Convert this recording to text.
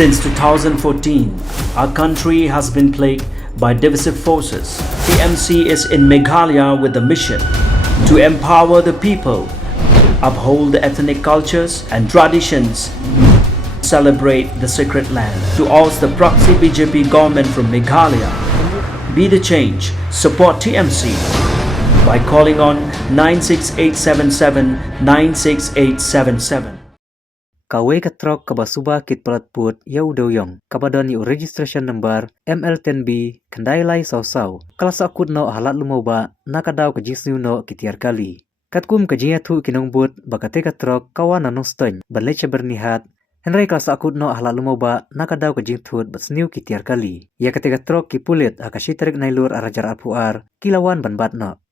Since 2014, our country has been plagued by divisive forces. TMC is in Meghalaya with the mission to empower the people, uphold the ethnic cultures and traditions, celebrate the sacred land. To oust the proxy BJP government from Meghalaya, be the change, support TMC by calling on 96877 96877. Kawe ka trok ka suba kit palat put yau dewïong kabadan yu registration number ML10B kandai lai saw kelas akut no Lad Lummawbah nakadaw ka jisnu no kitiar kali katkum ka jiya thu kinong but bakate ka trok kawan anong stony balecha bernihat Henry kelas akut no Lad Lummawbah nakadaw ka jingthut batsniu kitiar kali ya kate ka trok kipulit akashitarik nailur arajar arpuar kilawan banbat no.